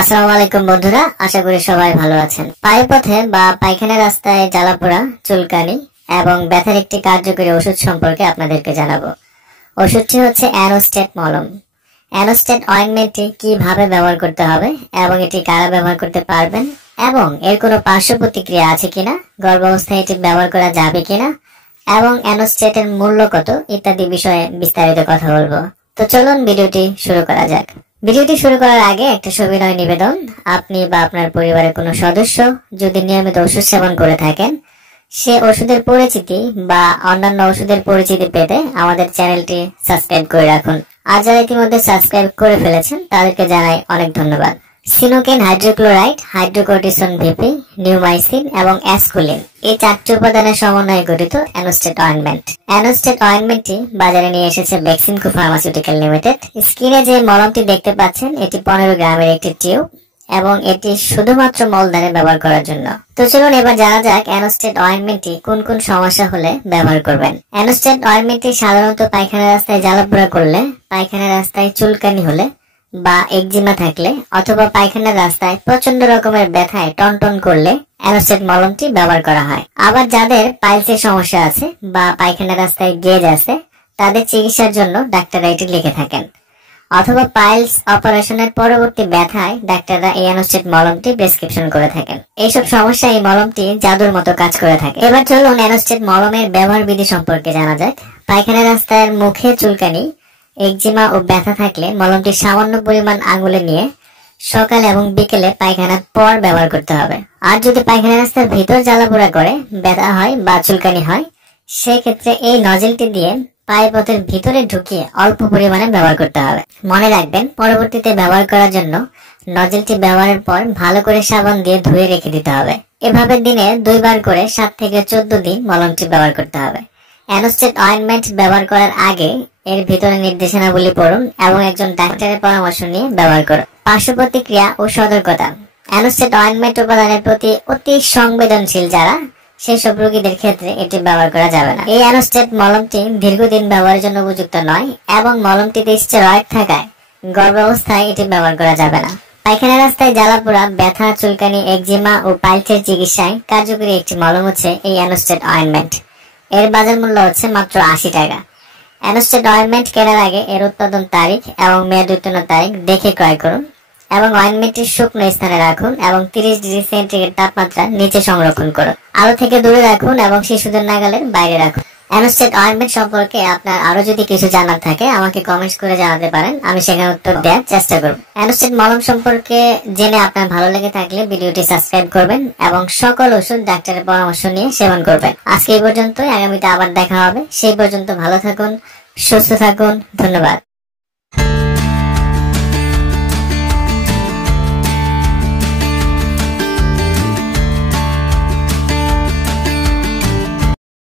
আসসালামু আলাইকুম বন্ধুরা, আশা করি সবাই ভালো আছেন। পায়ের পথে বা পায়খানা রাস্তায় জ্বালাপোড়া, চুলকানি এবং ব্যথার একটি কার্যকরী ওষুধ সম্পর্কে আপনাদেরকে জানাবো। ওষুধটি হচ্ছে অ্যানোস্টেট মলম। অ্যানোস্টেট অয়েন্টমেন্টটি কিভাবে ব্যবহার করতে হবে এবং এটি কারা ব্যবহার করতে পারবেন এবং এর কোনো পার্শ্ব প্রতিক্রিয়া আছে কিনা, গর্ভাবস্থায় এটি ব্যবহার করা যাবে কিনা এবং অ্যানোস্টেটের মূল্য কত ইত্যাদি বিষয়ে বিস্তারিত কথা বলবো। তো চলুন ভিডিওটি শুরু করা যাক। ভিডিওটি শুরু করার আগে একটা সবিনয় নিবেদন, আপনি বা আপনার পরিবারের কোনো সদস্য যদি নিয়মিত ওষুধ সেবন করে থাকেন, সে ওষুধের পরিচিতি বা অন্যান্য ওষুধের পরিচিতি পেতে আমাদের চ্যানেলটি সাবস্ক্রাইব করে রাখুন। আর যারা ইতিমধ্যে সাবস্ক্রাইব করে ফেলেছেন তাদেরকে জানাই অনেক ধন্যবাদ। সিনোকেন হাইড্রোক্লোরাইড, হাইড্রোকর্টিসন ভিপি, নিউমাইসিন এবং অ্যাসকুলিন এই চারটি উপাদানের সমন্বয়ে গঠিত অ্যানোস্টেট অয়েন্টমেন্ট। অ্যানোস্টেট অয়েন্টমেন্টটি বাজারে নিয়ে এসেছে বেক্সিমকো ফার্মাসিউটিক্যাল লিমিটেড। স্ক্রিনে যে মলমটি দেখতে পাচ্ছেন এটি 15 গ্রামের একটি টিউব এবং এটি শুধুমাত্র মলদানে ব্যবহার করার জন্য। তো চলুন এবার জানা যাক অ্যানোস্টেট অয়েন্টমেন্টটি কোন কোন সমস্যা হলে ব্যবহার করবেন। অ্যানোস্টেট অয়েন্টমেন্টটি সাধারণত পায়খানা রাস্তায় জ্বালাপোড়া করলে, পায়খানা রাস্তায় চুলকানি হলে বা একজিমা থাকলে অথবা পায়খানার রাস্তায় প্রচন্ড রকমের ব্যথায় টনটন করলে অ্যানোস্টেট মলমটি ব্যবহার করা হয়। আবার যাদের পাইলসের সমস্যা আছে বা পায়খানা রাস্তায় গেজ আছে তাদের চিকিৎসার জন্য ডাক্তাররা এটি লিখে থাকেন, অথবা পাইলস অপারেশনের পরবর্তী ব্যথায় ডাক্তাররা এই অ্যানোস্টেট মলমটি প্রেসক্রিপশন করে থাকেন। এইসব সমস্যা এই মলমটি জাদুর মতো কাজ করে থাকে। এবার চলুন অ্যানোস্টেট মলমের ব্যবহার বিধি সম্পর্কে জানা যাক। পায়খানা রাস্তার মুখে চুলকানি, একজিমা ও ব্যথা থাকলে মলমটি সামান্য পরিমাণ আঙুলে নিয়ে সকাল এবং বিকেলে পায়খানার পর ব্যবহার করতে হবে। আর যদি পায়খানা রাস্তার ভিতর জ্বালাপোড়া করে ব্যথা হয় বা চুলকানি হয়, সেক্ষেত্রে এই নজেলটি দিয়ে পায়ের পথের ভিতরে ঢুকিয়ে অল্প পরিমাণে ব্যবহার করতে হবে। মনে রাখবেন, পরবর্তীতে ব্যবহার করার জন্য নজেলটি ব্যবহারের পর ভালো করে সাবান দিয়ে ধুয়ে রেখে দিতে হবে। এভাবে দিনে 2 বার করে 7 থেকে 14 দিন মলমটি ব্যবহার করতে হবে। অ্যানোস্টেট অয়েন্টমেন্ট ব্যবহার করার আগে এর ভিতরে নির্দেশনাবলী পড়ুন এবং একজন ডাক্তারের পরামর্শ নিয়ে ব্যবহার করুন। পার্শ্ব প্রতিক্রিয়া ও সতর্কতা। অ্যানোস্টেট অয়েন্টমেন্ট উপাদানের প্রতি অতি সংবেদনশীল যারা, সেসব রোগীদের ক্ষেত্রে এটি ব্যবহার করা যাবে না। এই অ্যানোস্টেট মলমটি দীর্ঘদিন ব্যবহারের জন্য উপযুক্ত নয় এবং মলমটিতে স্টেরয়েড থাকায় গর্ভাবস্থায় এটি ব্যবহার করা যাবে না। পায়খানা রাস্তায় জ্বালাপোড়া, ব্যথা, চুলকানি, একজিমা ও পাইলসের চিকিৎসায় কার্যকরী একটি মলম হচ্ছে এই অ্যানোস্টেট অয়েন্টমেন্ট। এর বাজার মূল্য হচ্ছে মাত্র 80 টাকা। অ্যানোস্টেট অয়েন্টমেন্ট কেনার আগে এর উৎপাদন তারিখ এবং মেয়াদ উত্তীর্ণ তারিখ দেখে ক্রয় করুন এবং অয়েন্টমেন্টটি শুকনো স্থানে রাখুন এবং 30 ডিগ্রি সেন্টিগ্রেড তাপমাত্রার নিচে সংরক্ষণ করুন। আলো থেকে দূরে রাখুন এবং শিশুদের নাগালের বাইরে রাখুন। অ্যানোস্টেট অয়েন্টমেন্ট সম্পর্কে আপনার আরো যদি কিছু জানার থাকে আমাকে কমেন্টস করে জানাতে পারেন, আমি সেখানে উত্তর দেওয়ার চেষ্টা করব। অ্যানোস্টেট মলম সম্পর্কে জেনে আপনার ভালো লেগে থাকলে ভিডিওটি সাবস্ক্রাইব করবেন এবং সকল ওষুধ ডাক্তারের পরামর্শ নিয়ে সেবন করবেন। আজকে এই পর্যন্তই, আগামীতে আবার দেখা হবে। সেই পর্যন্ত ভালো থাকুন, সুস্থ থাকুন। ধন্যবাদ।